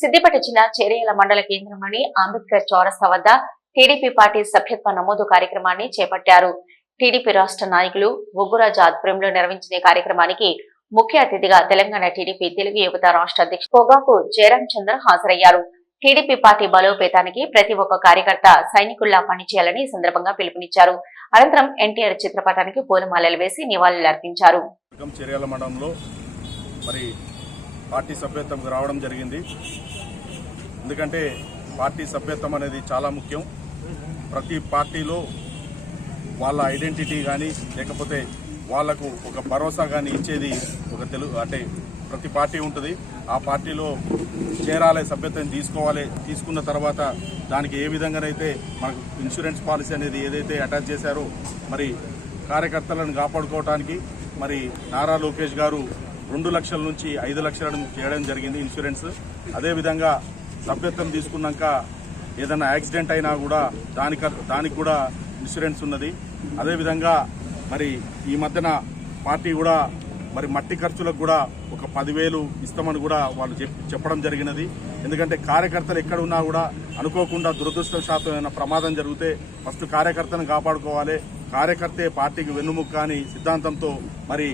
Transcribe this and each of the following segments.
సిద్దిపేట జిల్లా చేరేయాల మండల కేంద్రంలోని అంబేద్కర్ చౌరస్తా వద్ద టీడీపీ పార్టీ సభ్యత్వ నమోదు కార్యక్రమాన్ని చేపట్టారు. టీడీపీ రాష్ట్ర నాయకులు బొగ్గురాజు ఆధ్వర్యంలో నిర్వహించిన కార్యక్రమానికి ముఖ్య అతిథిగా తెలంగాణ టీడీపీ తెలుగు యువత రాష్ట్ర అధ్యక్షుడు పొగాకు జయరామచంద్ర హాజరయ్యారు. టీడీపీ పార్టీ బలోపేతానికి ప్రతి ఒక్క కార్యకర్త సైనికుల్లా పనిచేయాలని ఈ సందర్భంగా పిలుపునిచ్చారు. అనంతరం ఎన్టీఆర్ చిత్రపటానికి పూలమాలలు వేసి నివాళులర్పించారు. చేరేయాల మండలంలో మరి పార్టీ సభ్యత్వం రావడం జరిగింది. ఎందుకంటే పార్టీ సభ్యత్వం అనేది చాలా ముఖ్యం. ప్రతి పార్టీలో వాళ్ళ ఐడెంటిటీ కానీ లేకపోతే వాళ్లకు ఒక భరోసా కానీ ఇచ్చేది ఒక అంటే ప్రతి పార్టీ ఉంటుంది. ఆ పార్టీలో చేరాలి, సభ్యత్వం తీసుకోవాలి. తీసుకున్న తర్వాత దానికి ఏ విధంగానైతే మనకు ఇన్సూరెన్స్ పాలసీ అనేది ఏదైతే అటాచ్ చేశారో మరి కార్యకర్తలను కాపాడుకోవడానికి మరి నారా లోకేష్ గారు 2 లక్షల నుంచి 5 లక్షలను చేయడం జరిగింది ఇన్సూరెన్స్. అదేవిధంగా సభ్యత్వం తీసుకున్నాక ఏదైనా యాక్సిడెంట్ అయినా కూడా దానికి కూడా ఇన్సూరెన్స్ ఉన్నది. అదేవిధంగా మరి ఈ మధ్యన పార్టీ కూడా మరి మట్టి ఖర్చులకు కూడా ఒక 10,000 ఇస్తామని కూడా వాళ్ళు చెప్పడం జరిగినది. ఎందుకంటే కార్యకర్తలు ఎక్కడ ఉన్నా కూడా అనుకోకుండా దురదృష్టవశాత్తు ఏమైనా ప్రమాదం జరిగితే ఫస్ట్ కార్యకర్తను కాపాడుకోవాలి. కార్యకర్తే పార్టీకి వెన్నుముక్క అని సిద్ధాంతంతో మరి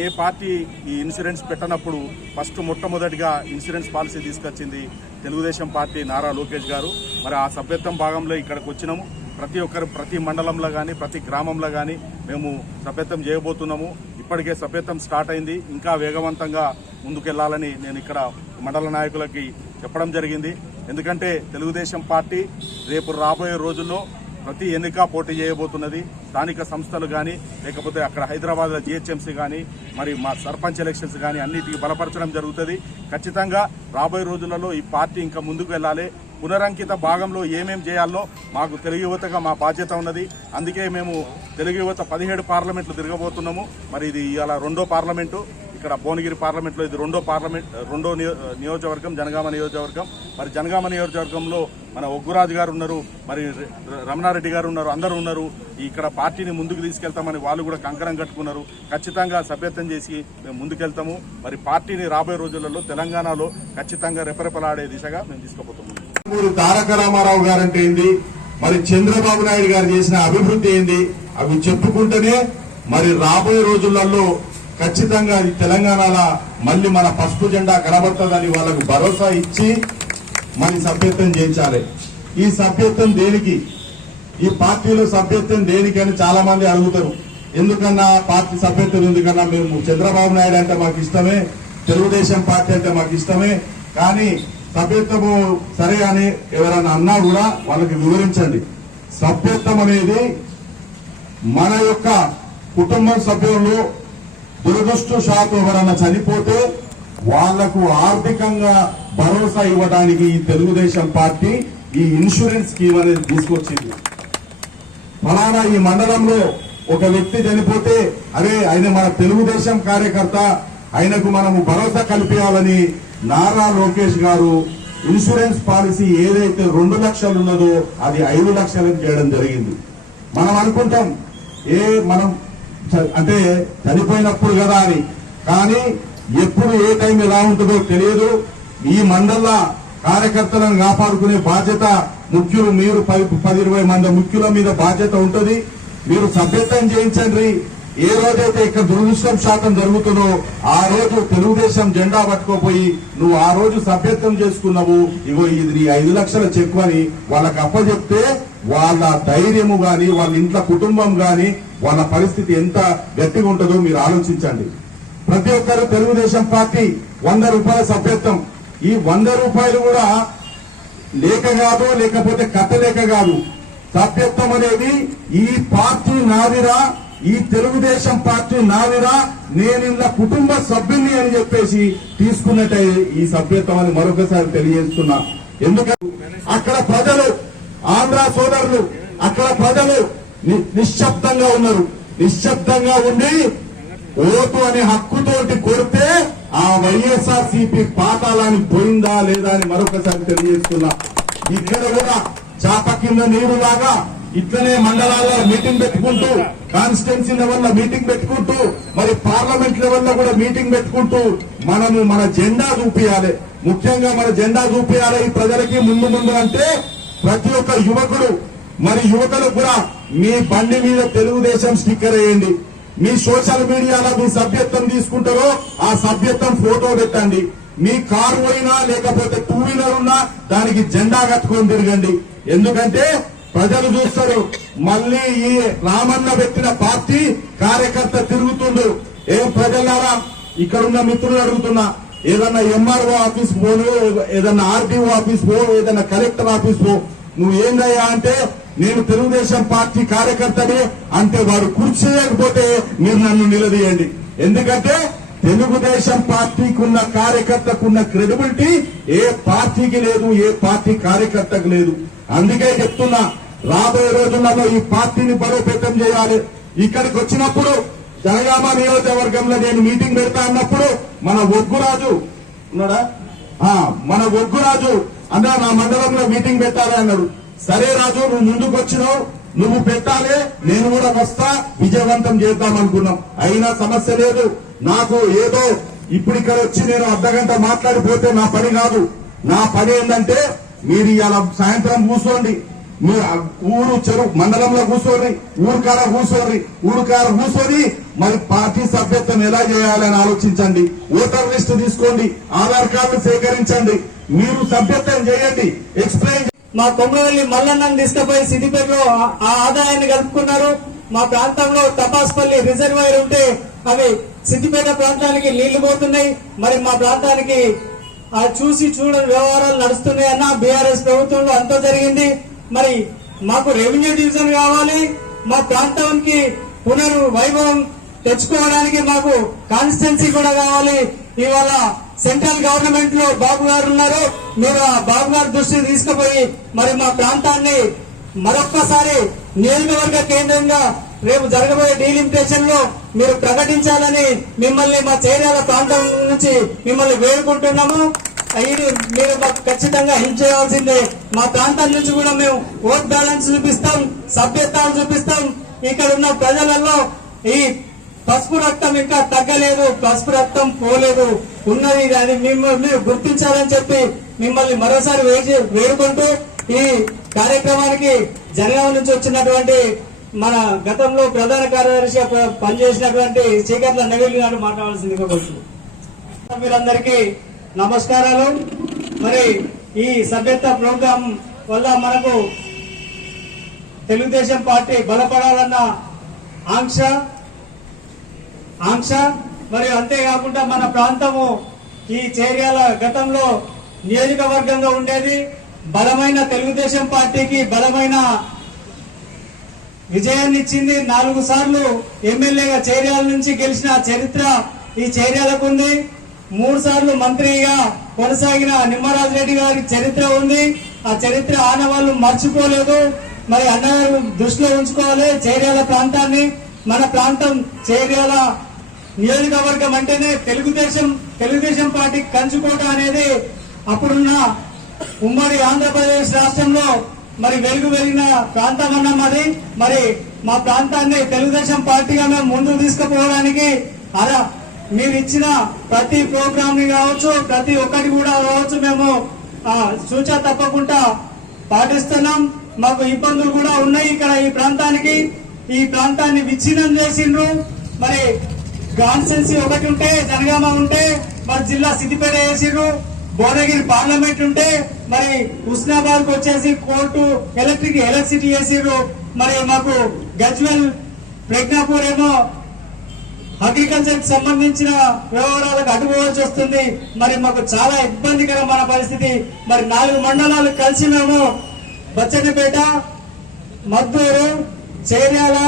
ఏ పార్టీ ఈ ఇన్సూరెన్స్ పెట్టనప్పుడు ఫస్ట్ మొట్టమొదటిగా ఇన్సూరెన్స్ పాలసీ తీసుకొచ్చింది తెలుగుదేశం పార్టీ నారా లోకేష్ గారు. మరి ఆ సభ్యత్వం భాగంలో ఇక్కడికి వచ్చినాము. ప్రతి ఒక్కరు ప్రతి మండలంలో కానీ ప్రతి గ్రామంలో కానీ మేము సభ్యత్వం చేయబోతున్నాము. ఇప్పటికే సభ్యత్వం స్టార్ట్ అయింది. ఇంకా వేగవంతంగా ముందుకెళ్లాలని నేను ఇక్కడ మండల నాయకులకి చెప్పడం జరిగింది. ఎందుకంటే తెలుగుదేశం పార్టీ రేపు రాబోయే రోజుల్లో ప్రతి ఎన్నిక పోటీ చేయబోతున్నది. స్థానిక సంస్థలు కానీ లేకపోతే అక్కడ హైదరాబాద్లో GHMC కానీ మరి మా సర్పంచ్ ఎలక్షన్స్ కానీ అన్నిటికీ బలపరచడం జరుగుతుంది. ఖచ్చితంగా రాబోయే రోజులలో ఈ పార్టీ ఇంకా ముందుకు వెళ్ళాలి. పునరంకిత భాగంలో ఏమేం చేయాలో మాకు తెలుగు యువతగా మా బాధ్యత ఉన్నది. అందుకే మేము తెలుగు యువత 17 పార్లమెంట్లు తిరగబోతున్నాము. మరి ఇది ఇవాళ 2వ పార్లమెంటు. ఇక్కడ భువనగిరి పార్లమెంట్లో ఇది 2వ నియోజకవర్గం జనగామ నియోజకవర్గం. మరి జనగామ నియోజకవర్గంలో మన ఒగ్గురాజు గారు ఉన్నారు, మరి రమణారెడ్డి గారు ఉన్నారు, అందరూ ఉన్నారు. ఇక్కడ పార్టీని ముందుకు తీసుకెళ్తామని వాళ్ళు కూడా కంకణం కట్టుకున్నారు. ఖచ్చితంగా సభ్యత్వం చేసి మేము ముందుకెళ్తాము. మరి పార్టీని రాబోయే రోజులలో తెలంగాణలో ఖచ్చితంగా రెపరెపలాడే దిశగా మేము తీసుకుపోతున్నాము. తారక రామారావు గారంటే ఏంది, మరి చంద్రబాబు నాయుడు గారు చేసిన అభివృద్ధి ఏంది, అవి చెప్పుకుంటేనే మరి రాబోయే రోజులలో ఖచ్చితంగా తెలంగాణలో మళ్ళీ మన పసుపు జెండా కనబడుతుందని వాళ్ళకు భరోసా ఇచ్చి మరి సభ్యత్వం చేయించాలి. ఈ సభ్యత్వం దేనికి, ఈ పార్టీలో సభ్యత్వం దేనికి అని చాలా మంది అడుగుతారు. ఎందుకన్నా పార్టీ సభ్యత్వం ఎందుకన్నా, మేము చంద్రబాబు నాయుడు అంటే మాకు ఇష్టమే, తెలుగుదేశం పార్టీ అంటే మాకు ఇష్టమే, కానీ సభ్యత్వము సరే అని ఎవరైనా అన్నా కూడా వాళ్ళకి వివరించండి. సభ్యత్వం అనేది మన యొక్క కుటుంబ సభ్యులు దురదృష్టవశాత్తు ఎవరైనా చనిపోతే వాళ్లకు ఆర్థికంగా భరోసా ఇవ్వడానికి ఈ తెలుగుదేశం పార్టీ ఈ ఇన్సూరెన్స్ స్కీమ్ అనేది తీసుకొచ్చింది. ఫలానా ఈ మండలంలో ఒక వ్యక్తి చనిపోతే అరే ఆయన మన తెలుగుదేశం కార్యకర్త, ఆయనకు మనము భరోసా కల్పించాలని నారా లోకేష్ గారు ఇన్సూరెన్స్ పాలసీ ఏదైతే 2 లక్షలు ఉన్నదో అది 5 లక్షలకు చేయడం జరిగింది. మనం అనుకుంటాం మనం అంటే చనిపోయినప్పుడు కదా అని, కానీ ఎప్పుడు ఏ టైం ఎలా ఉంటుందో తెలియదు. ఈ మండల కార్యకర్తలను కాపాడుకునే బాధ్యత ముఖ్యులు మీరు 10-20 మంది ముఖ్యుల మీద బాధ్యత ఉంటుంది. మీరు సభ్యత్వం చేయించండి. ఏ రోజైతే ఇక్కడ దురదృష్టం శాతం జరుగుతుందో ఆ రోజు తెలుగుదేశం జెండా పట్టుకోపోయి నువ్వు ఆ రోజు సభ్యత్వం చేసుకున్నావు, ఇగో ఇది నీ 5 లక్షల చెక్కు అని వాళ్ళకి అప్పచెప్తే వాళ్ళ ధైర్యము గాని వాళ్ళ ఇంట్లో కుటుంబం గాని వాళ్ళ పరిస్థితి ఎంత గట్టిగా ఉంటుందో మీరు ఆలోచించండి. ప్రతి ఒక్కరు తెలుగుదేశం పార్టీ 100 రూపాయల సభ్యత్వం, ఈ 100 రూపాయలు కూడా లేక కాదు, లేకపోతే కథ లేక కాదు. సభ్యత్వం అనేది ఈ పార్టీ నాదిరా, ఈ తెలుగుదేశం పార్టీ నాదిరా, నేను ఇలా కుటుంబ సభ్యుని అని చెప్పేసి తీసుకున్నట్టే ఈ సభ్యత్వం అని మరొకసారి తెలియజేస్తున్నా. ఎందుకంటే అక్కడ ప్రజలు, ఆంధ్ర సోదరులు, అక్కడ ప్రజలు నిశ్శబ్దంగా ఉన్నారు. నిశ్శబ్దంగా ఉండి ఓటు అనే హక్కుతోటి కొడితే ఆ వైఎస్ఆర్సీపీ పాతాళానికి పోయిందా లేదా అని మరొకసారి తెలియజేస్తున్నా. ఇక్కడ కూడా చాప కింద నీరులాగా ఇట్లనే మండలాల్లో మీటింగ్ పెట్టుకుంటూ, కాన్స్టిట్యున్సీ లెవెల్లో మీటింగ్ పెట్టుకుంటూ, మరి పార్లమెంట్ లెవెల్లో కూడా మీటింగ్ పెట్టుకుంటూ మనము మన జెండా చూపియాలి. ముఖ్యంగా మన జెండా చూపియాలి ఈ ప్రజలకి ముందు అంటే ప్రతి ఒక్క యువకుడు మరి యువకులు కూడా మీ బండి మీద తెలుగుదేశం స్టిక్కర్ వేయండి. మీ సోషల్ మీడియాలో మీ సభ్యత్వం తీసుకుంటారో ఆ సభ్యత్వం ఫోటో పెట్టండి. మీ కారు అయినా లేకపోతే 2 వీలర్ ఉన్నా దానికి జెండా కట్టుకొని తిరగండి. ఎందుకంటే ప్రజలు చూస్తారు మళ్ళీ ఈ రామన్న పెట్టిన పార్టీ కార్యకర్త తిరుగుతుండు. ఏం ప్రజలారా, ఇక్కడున్న మిత్రులు అడుగుతున్నా, ఏదన్నా ఎంఆర్ఓ ఆఫీస్ పోను, ఏదన్నా ఆర్టీఓ ఆఫీస్ పో, ఏదన్నా కలెక్టర్ ఆఫీస్ పో, నువ్వు ఏందయ్యా అంటే నేను తెలుగుదేశం పార్టీ కార్యకర్తని అంటే వాడు కుర్చీ చేయకపోతే మీరు నన్ను నిలదీయండి. ఎందుకంటే తెలుగుదేశం పార్టీకి ఉన్న కార్యకర్తకున్న క్రెడిబిలిటీ ఏ పార్టీకి లేదు, ఏ పార్టీ కార్యకర్తకు లేదు. అందుకే చెప్తున్నా, రాబోయే రోజులలో ఈ పార్టీని బలోపేతం చేయాలి. ఇక్కడికి వచ్చినప్పుడు జనగామ నియోజకవర్గంలో నేను మీటింగ్ పెడతా అన్నప్పుడు మన ఒగ్గురాజు ఉన్నాడా, మన ఒగ్గురాజు అన్నా నా మండలంలో మీటింగ్ పెట్టాలి అన్నాడు. సరే రాజు, నువ్వు ముందుకు వచ్చినావు, నువ్వు పెట్టాలి, నేను కూడా వస్తా, విజయవంతం చేద్దాం అనుకున్నాం. అయినా సమస్య లేదు. నాకు ఏదో ఇప్పుడు ఇక్కడ వచ్చి నేను అర్ధగంట మాట్లాడిపోతే నా పని కాదు. నా పని ఏంటంటే మీరు ఇలా సాయంత్రం కూర్చోండి, మీరు ఊరు చెరువు మండలంలో కూర్చోండి, ఊరుకాడ కూర్చొని మరి పార్టీ సభ్యత్వం ఎలా చేయాలని ఆలోచించండి. ఓటర్ లిస్ట్ తీసుకోండి, ఆధార్ కార్డు సేకరించండి, మీరు సభ్యత్వం చేయండి. ఎక్స్ప్లెయిన్. మా కొమ్మవల్లి మల్లన్నను తీసుకుపోయి సిద్దిపేటలో ఆ ఆదాయాన్ని కలుపుకున్నారు. మా ప్రాంతంలో తపాస్పల్లి రిజర్వాయర్ ఉంటే అవి సిద్దిపేట ప్రాంతానికి నీళ్లు పోతున్నాయి. మరి మా ప్రాంతానికి చూసి చూడని వ్యవహారాలు నడుస్తున్నాయన్న బీఆర్ఎస్ ప్రభుత్వంలో అంతా జరిగింది. మరి మాకు రెవెన్యూ డివిజన్ కావాలి, మా ప్రాంతానికి పునర్వైభవం తెచ్చుకోవడానికి మాకు కాన్స్టిట్యున్సీ కూడా కావాలి. ఇవాళ సెంట్రల్ గవర్నమెంట్ లో బాబు గారు ఉన్నారు, మీరు ఆ బాబు గారి దృష్టిని తీసుకుపోయి మరి మా ప్రాంతాన్ని మరొక్కసారి నియోజకవర్గ కేంద్రంగా రేపు జరగబోయే డీలిమిటేషన్ లో మీరు ప్రకటించాలని మిమ్మల్ని మా చేర్యాల ప్రాంతం నుంచి మిమ్మల్ని వేడుకుంటున్నాము. ఇది మీరు మాకు ఖచ్చితంగా హెల్ప్ చేయాల్సిందే. మా ప్రాంతం నుంచి కూడా మేము ఓట్ బ్యాలెన్స్ చూపిస్తాం, సభ్యత్వాలు చూపిస్తాం. ఇక్కడ ఉన్న ప్రజలలో ఈ పసుపు రక్తం ఇంకా తగ్గలేదు, పసుపు రక్తం పోలేదు, ఉన్నది అని మీరు గుర్తించాలని చెప్పి మిమ్మల్ని మరోసారి వేడుకుంటూ ఈ కార్యక్రమానికి జనగామ నుంచి వచ్చినటువంటి మన గతంలో ప్రధాన కార్యదర్శిగా పనిచేసినటువంటి చీకట్ల నవీల్ గారు మాట్లాడాల్సింది కోరుతున్నాను. మీరందరికీ నమస్కారాలు. మరి ఈ సభ్యత్వ ప్రోగ్రాం వల్ల మనకు తెలుగుదేశం పార్టీ బలపడాలన్న ఆంక్ష మరి అంతేకాకుండా మన ప్రాంతము ఈ చేర్యాల గతంలో నియోజకవర్గంగా ఉండేది. బలమైన తెలుగుదేశం పార్టీకి బలమైన విజయాన్ని ఇచ్చింది. 4 సార్లు ఎమ్మెల్యేగా చేర్యాల నుంచి గెలిచిన చరిత్ర ఈ చేర్యాలకు ఉంది. 3 సార్లు మంత్రిగా కొనసాగిన నిమ్మరాజు రెడ్డి గారి చరిత్ర ఉంది. ఆ చరిత్ర ఆనవాళ్లు మర్చిపోలేదు. మరి అన్నగారు దృష్టిలో ఉంచుకోవాలి చేర్యాల ప్రాంతాన్ని. మన ప్రాంతం చేర్యాల నియోజకవర్గం అంటేనే తెలుగుదేశం పార్టీ కంచుకోట అనేది అప్పుడున్న ఉమ్మడి ఆంధ్రప్రదేశ్ రాష్ట్రంలో మరి వెలిగిన ప్రాంతం అన్నాం అది. మరి మా ప్రాంతాన్ని తెలుగుదేశం పార్టీగా మేము ముందుకు తీసుకుపోవడానికి మీరు ఇచ్చిన ప్రతి ప్రోగ్రామ్ ని కావచ్చు, ప్రతి ఒక్కటి కూడా కావచ్చు, మేము సూచన తప్పకుండా పాటిస్తున్నాం. మాకు ఇబ్బందులు కూడా ఉన్నాయి. ఇక్కడ ఈ ప్రాంతాన్ని విచ్ఛిన్నం చేసిండ్రు. మరి కాన్స్టిట్యున్సీ ఒకటి ఉంటే జనగామ ఉంటే మరి జిల్లా సిద్దిపేట వేసిండ్రు. భువనగిరి పార్లమెంట్ ఉంటే మరి హుస్నాబాద్ కు వచ్చేసి కోర్టు ఎలక్ట్రిసిటీ వేసిండ్రు. మరి మాకు గజ్వెల్ ప్రజ్ఞాపూర్ ఏమో అగ్రికల్చర్ కి సంబంధించిన వ్యవహారాలకు అడ్డుకోవాల్సి వస్తుంది. మరి మాకు చాలా ఇబ్బందికరమైన పరిస్థితి. మరి 4 మండలాలు కలిసి మేము బచ్చన్నపేట, మద్దూరు, చేర్యాల,